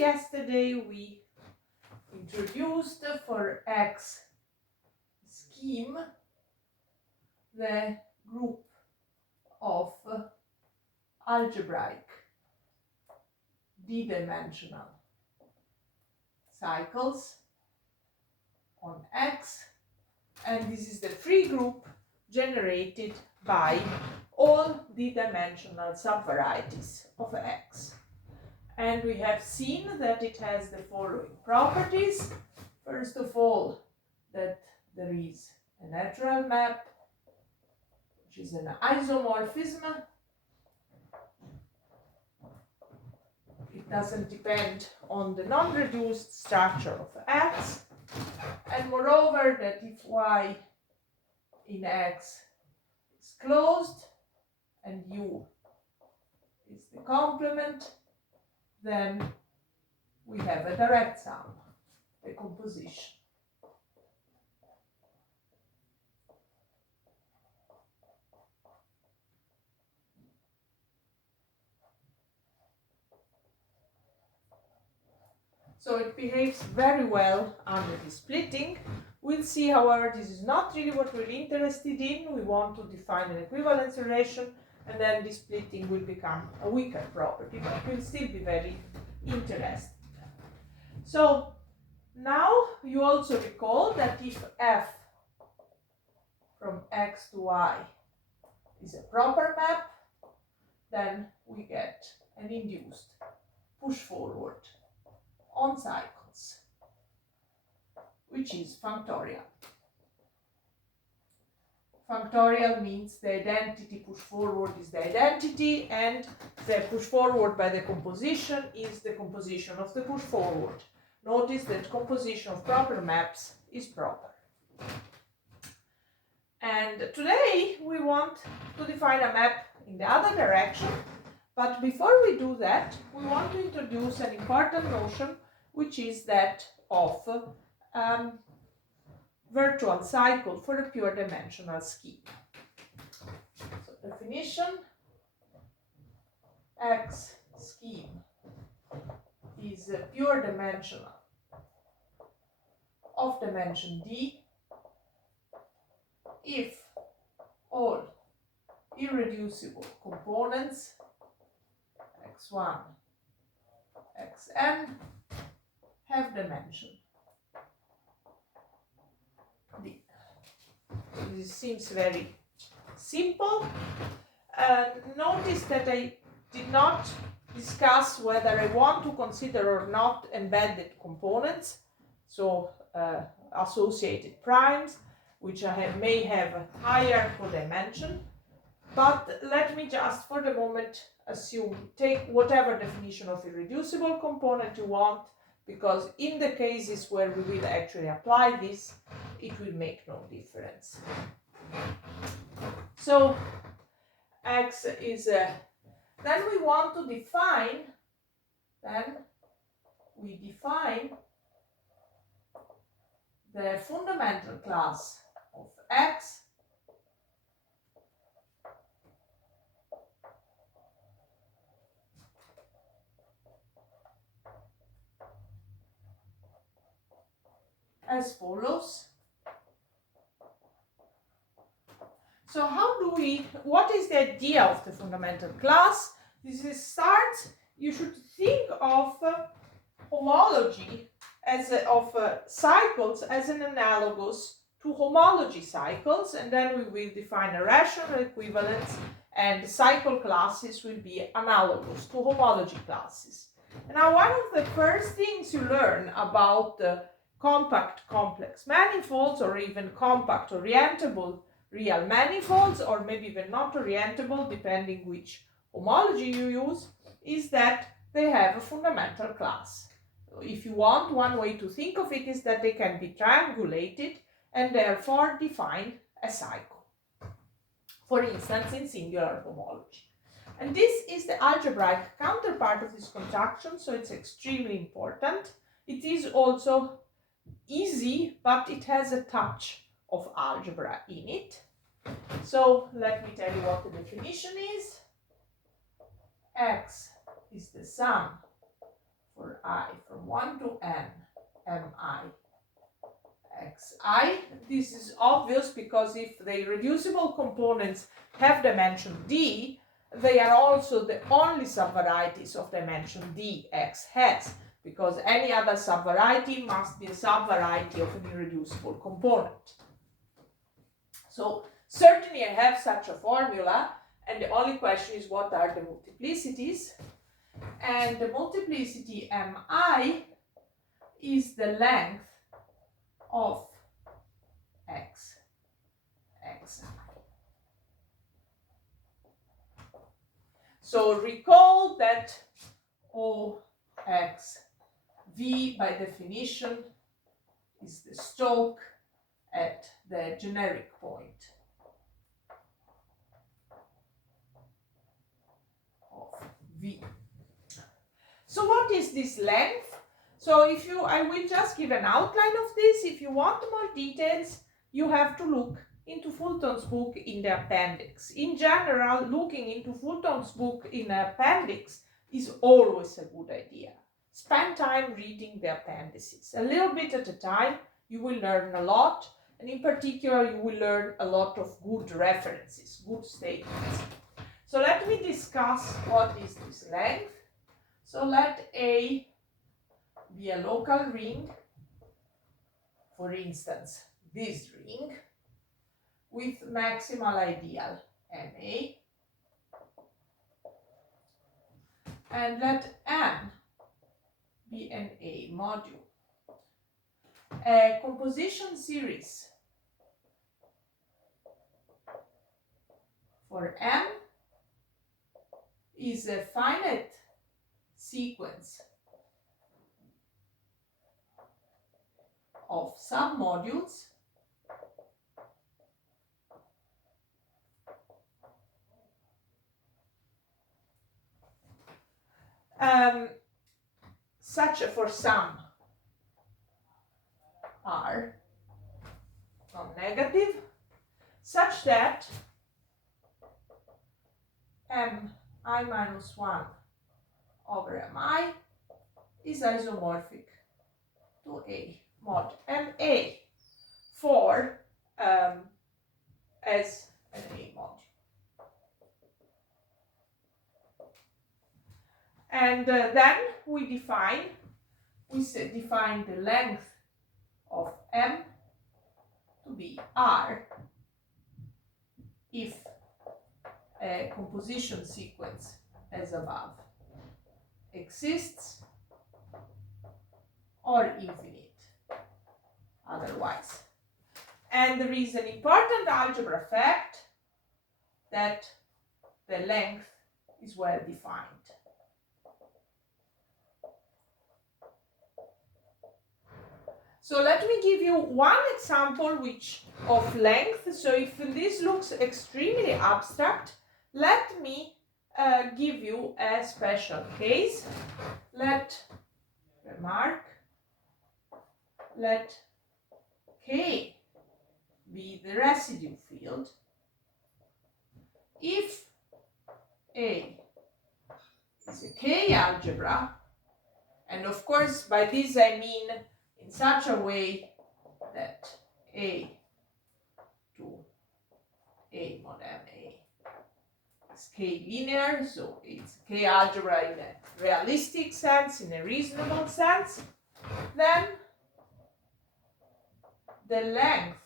yesterday we introduced for X scheme the group of algebraic d-dimensional cycles on X, and this is the free group generated by all d-dimensional subvarieties of X. And we have seen that it has the following properties. First of all, that there is a natural map, which is an isomorphism. It doesn't depend on the non-reduced structure of X. And moreover, that if Y in X is closed and U is the complement, then we have a direct sum, the composition. So it behaves very well under the splitting. We'll see, however, this is not really what we're interested in. We want to define an equivalence relation, and then the splitting will become a weaker property, but will still be very interesting. So now you also recall that if f from X to Y is a proper map, then we get an induced push forward on cycles, which is functorial. Functorial means the identity push forward is the identity, and the push forward by the composition is the composition of the push forward. Notice that composition of proper maps is proper. And today we want to define a map in the other direction, but before we do that, we want to introduce an important notion, which is that of virtual cycle for a pure dimensional scheme. So definition: X scheme is pure dimensional of dimension D if all irreducible components x1, xn have dimension D. This seems very simple. Notice that I did not discuss whether I want to consider or not embedded components, so associated primes, which may have a higher codimension. But let me just for the moment assume, take whatever definition of irreducible component you want, because in the cases where we will actually apply this, it will make no difference. So X is then we want to define, we define the fundamental class of X as follows. So what is the idea of the fundamental class? You should think of homology of cycles as an analogous to homology cycles, and then we will define a rational equivalence, and cycle classes will be analogous to homology classes. Now, one of the first things you learn about compact complex manifolds, or even compact orientable real manifolds, or maybe even not orientable, depending which homology you use, is that they have a fundamental class. If you want, one way to think of it is that they can be triangulated and therefore define a cycle, for instance in singular homology. And this is the algebraic counterpart of this construction, so it's extremely important. It is also easy, but it has a touch of algebra in it. So let me tell you what the definition is. X is the sum for I from 1 to n mi xi. This is obvious because if the irreducible components have dimension d, they are also the only subvarieties of dimension d x has, because any other subvariety must be a subvariety of an irreducible component. So certainly I have such a formula, and the only question is what are the multiplicities. And the multiplicity mi is the length of xi. So recall that OXV by definition is the stroke at the generic point of V. So what is this length? So I will just give an outline of this. If you want more details, you have to look into Fulton's book in the appendix. In general, looking into Fulton's book in the appendix is always a good idea. Spend time reading the appendices. A little bit at a time, you will learn a lot, and in particular, you will learn a lot of good references, good statements. So let me discuss what is this length. So let A be a local ring, for instance, this ring, with maximal ideal MA, and let M be an A module. A composition series for M is a finite sequence of submodules such for some are non-negative, such that mi minus 1 over mi is isomorphic to A mod ma for as an A module. And then we define the length of M to be R if a composition sequence as above exists or infinite otherwise. And there is an important algebra fact that the length is well defined. So let me give you one example of length. So if this looks extremely abstract, let me give you a special case. Let K be the residue field if A is a K algebra, and of course by this I mean in such a way that A to A mod Ma is K linear, so it's K algebra in a realistic sense, in a reasonable sense, then the length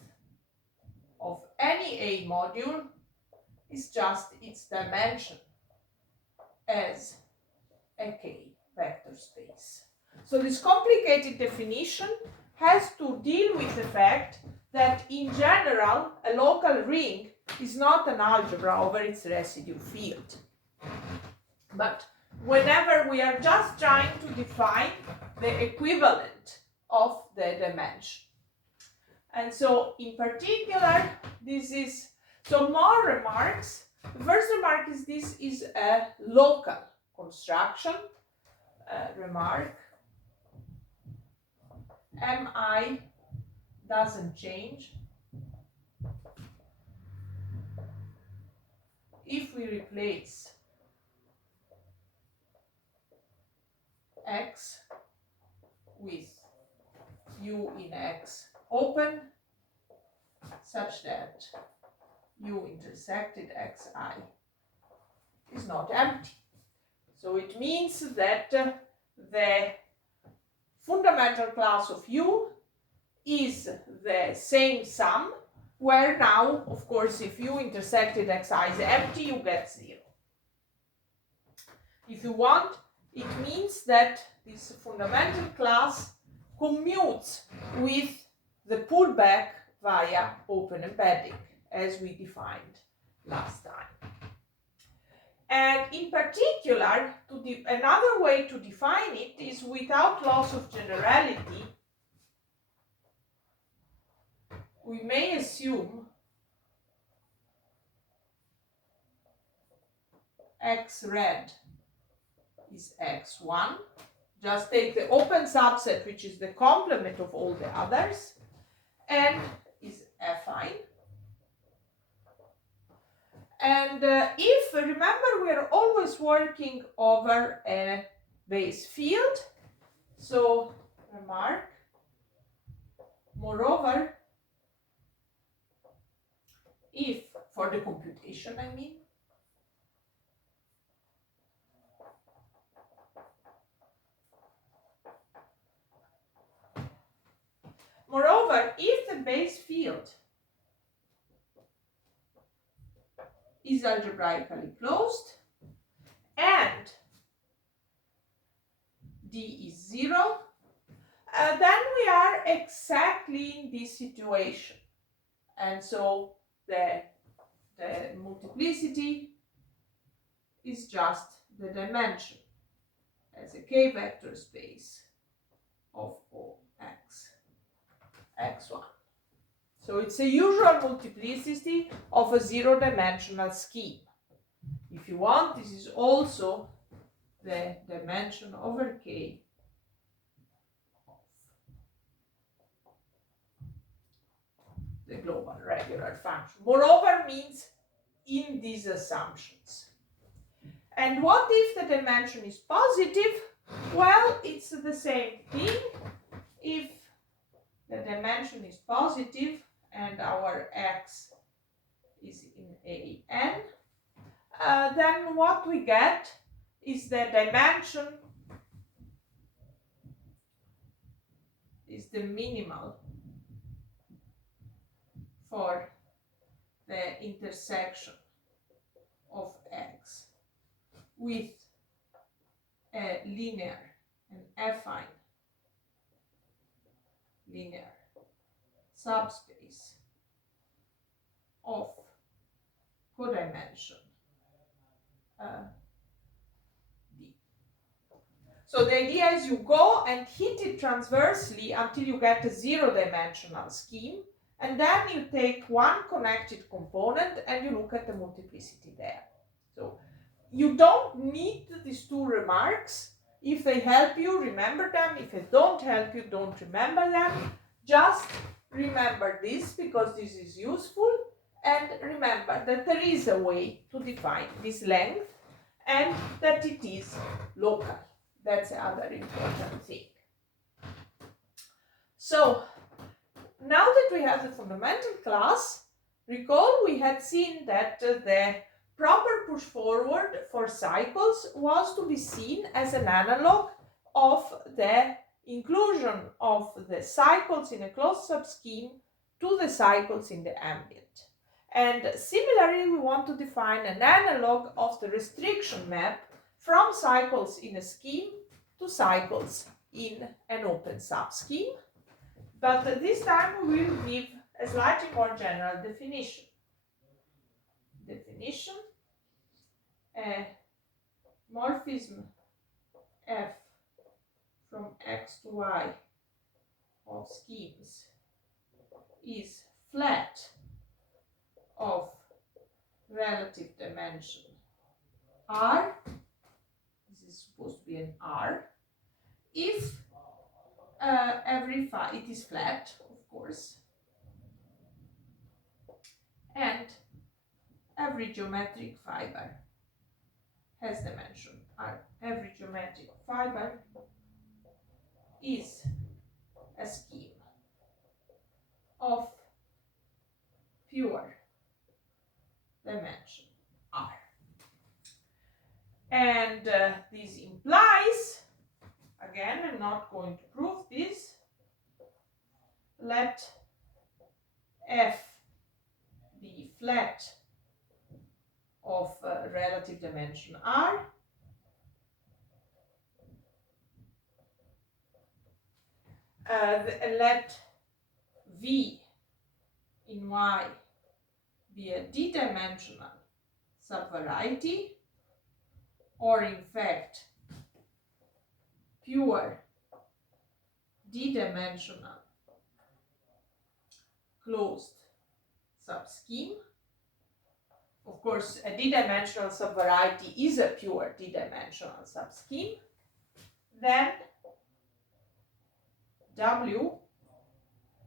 of any A module is just its dimension as a K vector space. So this complicated definition has to deal with the fact that in general a local ring is not an algebra over its residue field. But whenever we are just trying to define the equivalent of the dimension. And so in particular, more remarks. The first remark is this is a local construction. Remark. Mi doesn't change if we replace x with u in x open such that u intersected xi is not empty. So it means that the fundamental class of u is the same sum, where now, of course, if u intersected xi is empty, you get 0. If you want, it means that this fundamental class commutes with the pullback via open embedding, as we defined last time. And in particular, another way to define it is without loss of generality. We may assume x red is x1. Just take the open subset, which is the complement of all the others, and is affine. And if, remember, we are always working over a base field, so remark, moreover, if, for the computation I mean, moreover, if the base field is algebraically closed and D is 0, then we are exactly in this situation. And so the multiplicity is just the dimension as a k-vector space of OX, x1. So it's a usual multiplicity of a zero-dimensional scheme. If you want, this is also the dimension over k of the global regular function. Moreover means in these assumptions. And what if the dimension is positive? Well, it's the same thing. If the dimension is positive and our x is in an, then what we get is the dimension is the minimal for the intersection of x with a linear and affine linear subspace of codimension D. So the idea is you go and hit it transversely until you get a zero-dimensional scheme, and then you take one connected component and you look at the multiplicity there. So you don't need these two remarks. If they help you, remember them. If they don't help you, don't remember them. Just remember this because this is useful, and remember that there is a way to define this length and that it is local. That's the other important thing. So now that we have the fundamental class, recall we had seen that the proper push forward for cycles was to be seen as an analog of the inclusion of the cycles in a closed subscheme to the cycles in the ambient. And similarly, we want to define an analog of the restriction map from cycles in a scheme to cycles in an open subscheme. But this time we will give a slightly more general definition. Definition, a morphism f from x to y of schemes is flat of relative dimension R, this is supposed to be an R, if every phi, it is flat, of course, and every geometric fiber has dimension R. Every geometric fiber is a scheme of pure dimension R. And this implies, again, I'm not going to prove this, let F be flat of relative dimension R, let V in Y be a d-dimensional subvariety, or in fact pure d-dimensional closed subscheme. Of course, a d-dimensional subvariety is a pure d-dimensional subscheme. Then W,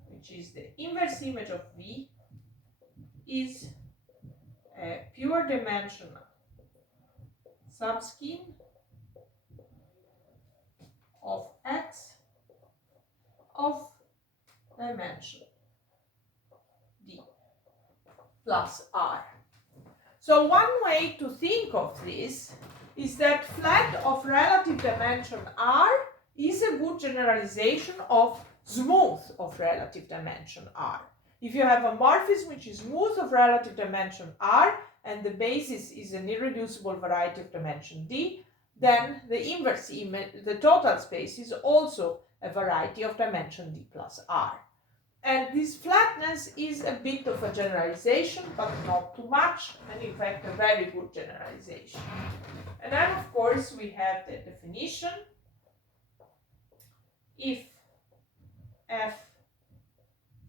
which is the inverse image of V, is a pure dimensional subscheme of X of dimension D plus R. So one way to think of this is that flat of relative dimension R is a good generalization of smooth of relative dimension R. If you have a morphism which is smooth of relative dimension R and the basis is an irreducible variety of dimension D, then the inverse image, the total space, is also a variety of dimension D plus R. And this flatness is a bit of a generalization, but not too much, and in fact a very good generalization. And then of course we have the definition. If F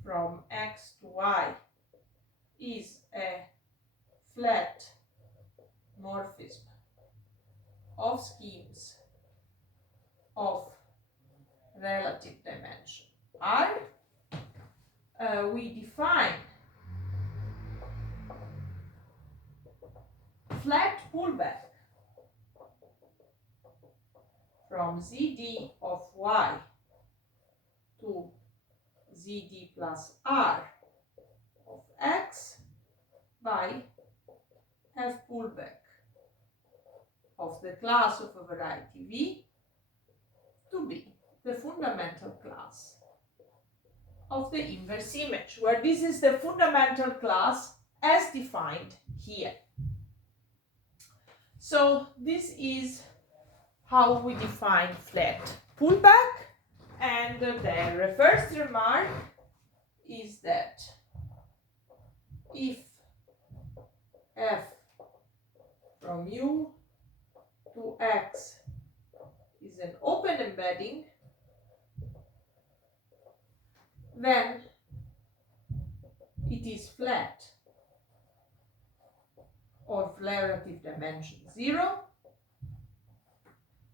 from X to Y is a flat morphism of schemes of relative dimension R, we define flat pullback from ZD of Y to ZD plus R of X by F pullback of the class of a variety V to be the fundamental class of the inverse image, where this is the fundamental class as defined here. So this is how we define flat pullback, and the first remark is that if F from U to X is an open embedding, then it is flat of relative dimension 0,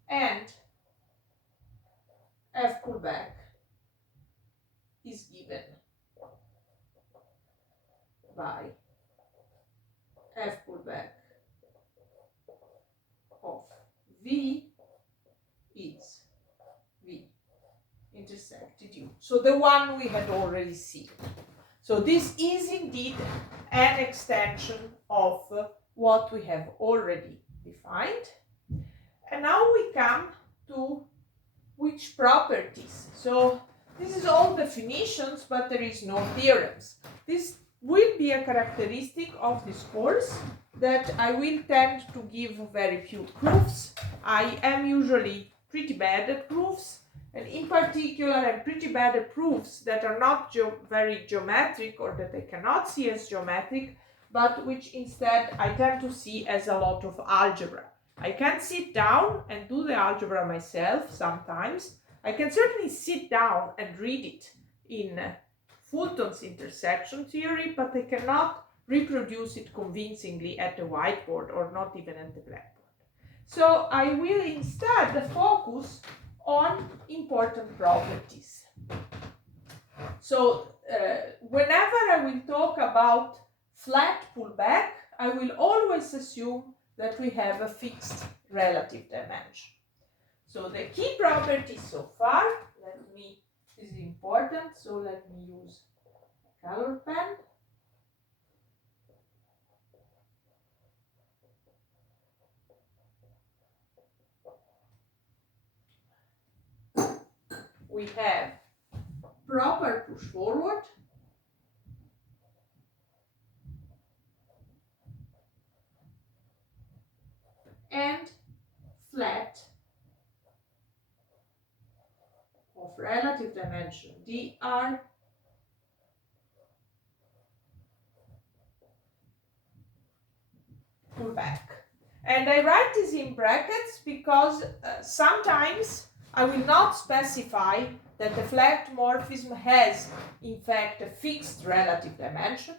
and F pullback is given by F pullback of V is V intersected U. So the one we had already seen. So this is indeed an extension of what we have already defined. And now we come to which properties. So this is all definitions, but there is no theorems. This will be a characteristic of this course, that I will tend to give very few proofs. I am usually pretty bad at proofs, and in particular I'm pretty bad at proofs that are not very geometric, or that I cannot see as geometric, but which instead I tend to see as a lot of algebra. I can sit down and do the algebra myself sometimes. I can certainly sit down and read it in Fulton's intersection theory, but I cannot reproduce it convincingly at the whiteboard, or not even at the blackboard. So I will instead focus on important properties. So whenever I will talk about flat pullback, I will always assume that we have a fixed relative dimension. So the key property so far, this is important, so let me use color pen. We have proper push forward, and flat of relative dimension dr pullback. And I write this in brackets because sometimes I will not specify that the flat morphism has in fact a fixed relative dimension,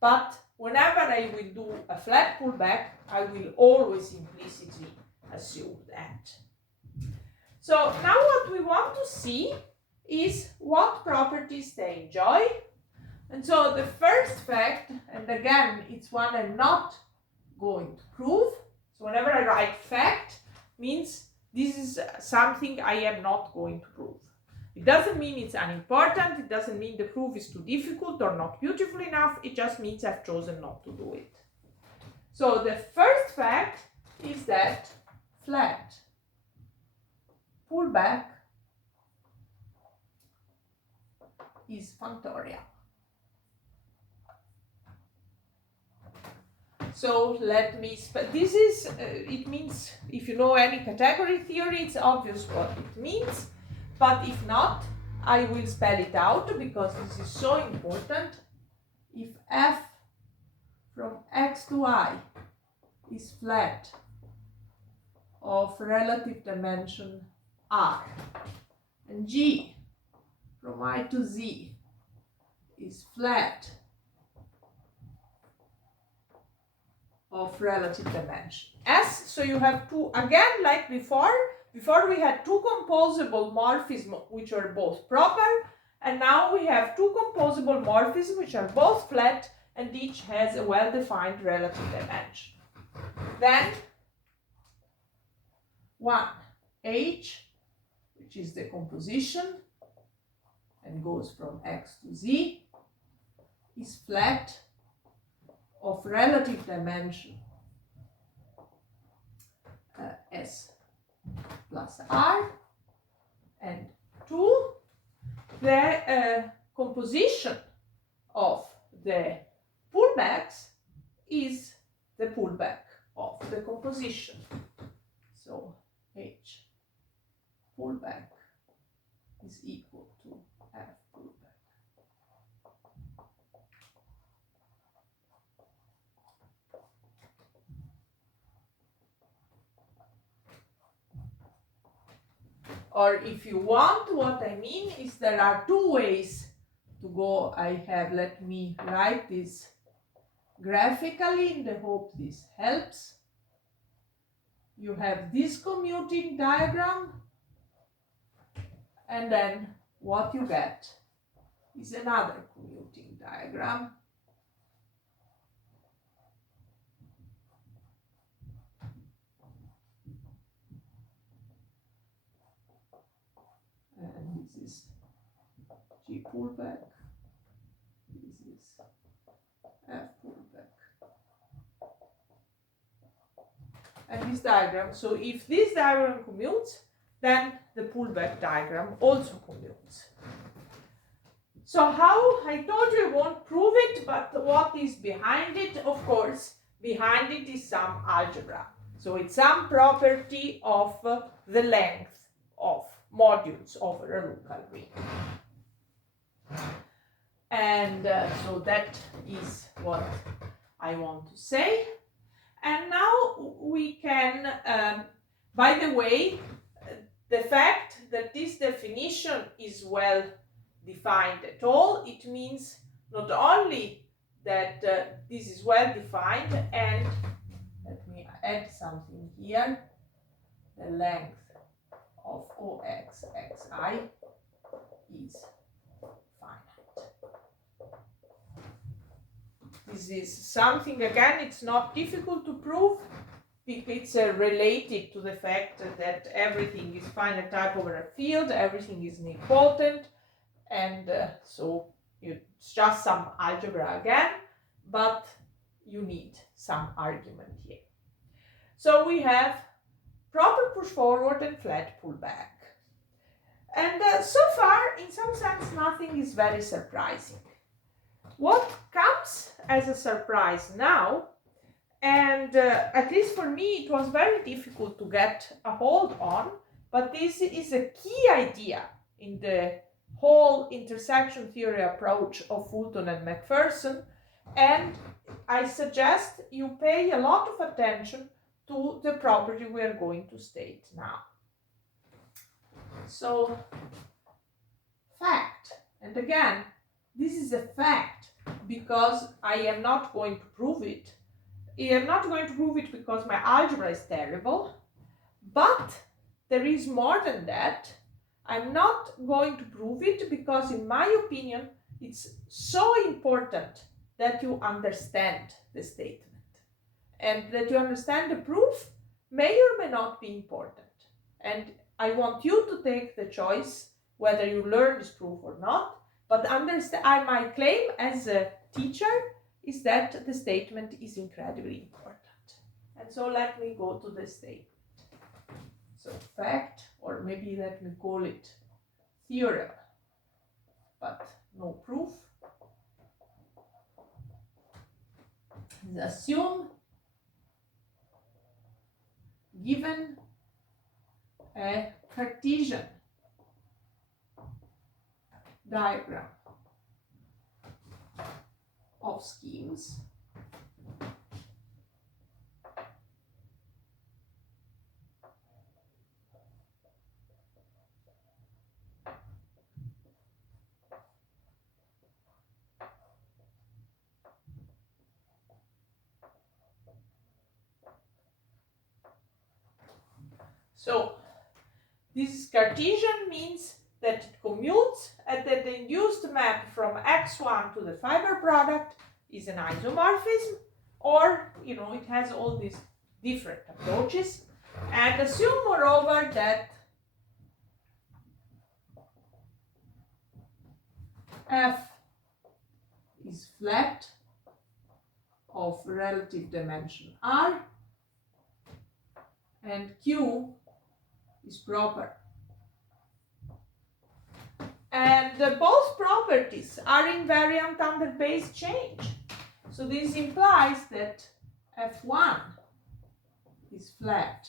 but whenever I will do a flat pullback, I will always implicitly assume that. So now what we want to see is what properties they enjoy. And so the first fact, and again, it's one I'm not going to prove. So whenever I write fact, means this is something I am not going to prove. It doesn't mean it's unimportant. It doesn't mean the proof is too difficult or not beautiful enough. It just means I've chosen not to do it. So the first fact is that flat pullback is functorial. So let me, this is, it means, if you know any category theory, it's obvious what it means. But if not, I will spell it out because this is so important. If f from x to I is flat of relative dimension r, and g from I to z is flat of relative dimension s, so you have two, again like before we had two composable morphisms which are both proper, and now we have two composable morphisms which are both flat and each has a well-defined relative dimension. Then 1h, which is the composition and goes from x to z, is flat of relative dimension s plus r, and 2, the composition of the pullbacks is the pullback of the composition. So h pullback is equal to f pullback. Or if you want, what I mean is there are two ways to go. I have, let me write this graphically in the hope this helps. You have this commuting diagram, and then what you get is another commuting diagram. And this is G pullback, this is F pullback. And this diagram, so if this diagram commutes, then the pullback diagram also commutes. So how, I told you I won't prove it, but what is behind it? Of course, behind it is some algebra. So it's some property of the length of modules over a local ring. And so that is what I want to say. And now we can, by the way, the fact that this definition is well defined at all, it means not only that this is well defined, and let me add something here, the length of OX xi is finite. This is something, again, it's not difficult to prove it's related to the fact that everything is finite type over a field, everything is nilpotent, and so it's just some algebra again, but you need some argument here. So we have proper push forward and flat pullback. And so far, in some sense, nothing is very surprising. What comes as a surprise now, and at least for me, it was very difficult to get a hold on, but this is a key idea in the whole intersection theory approach of Fulton and McPherson, and I suggest you pay a lot of attention to the property we are going to state now. So, fact, and again, this is a fact because I am not going to prove it. I am not going to prove it because my algebra is terrible, but there is more than that. I'm not going to prove it because, in my opinion, it's so important that you understand the statement. And that you understand the proof may or may not be important. And I want you to take the choice whether you learn this proof or not. But my claim as a teacher is that the statement is incredibly important. And so let me go to the statement. So fact, or maybe let me call it theorem, but no proof. Assume given a Cartesian diagram of schemes So this Cartesian means that it commutes and that the induced map from x1 to the fiber product is an isomorphism, or it has all these different approaches. And assume moreover that f is flat of relative dimension r and q is proper. And both properties are invariant under base change. So this implies that f1 is flat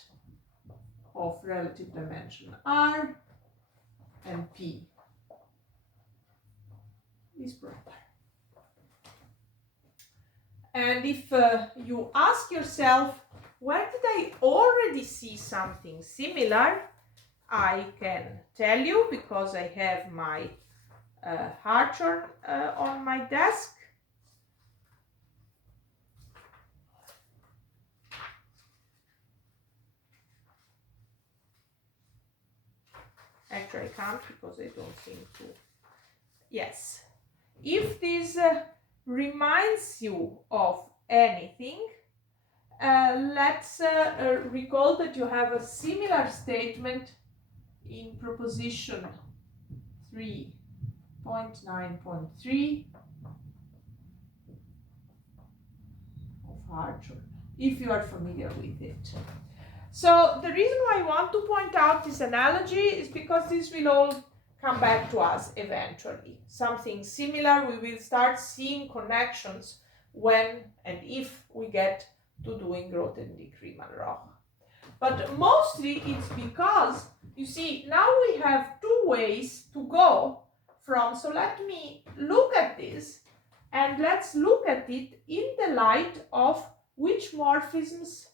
of relative dimension r and p is proper. And if you ask yourself, where did I already see something similar? I can tell you because I have my Hartshorne on my desk. Actually, I can't because I don't think to. Yes. If this reminds you of anything, let's recall that you have a similar statement in proposition 3.9.3 of Hartshorne, if you are familiar with it. So the reason why I want to point out this analogy is because this will all come back to us eventually. Something similar, we will start seeing connections when and if we get to doing Grothendieck-Riemann-Roch. But mostly it's because, you see, now we have two ways to go from, so let me look at this and let's look at it in the light of which morphisms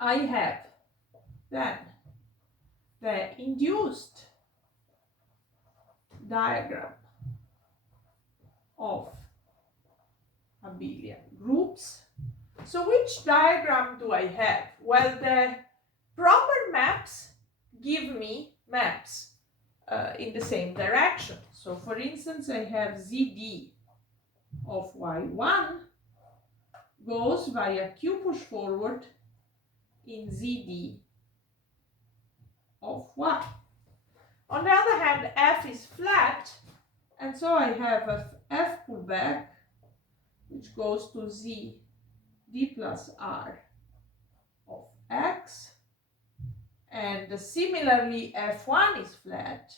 I have. Then the induced diagram of abelian groups. So which diagram do I have? Well, the proper maps give me maps in the same direction. So for instance, I have ZD of Y1 goes via Q push forward in ZD of Y. On the other hand, F is flat, and so I have a F pullback, which goes to Z D plus R of X, and similarly F1 is flat,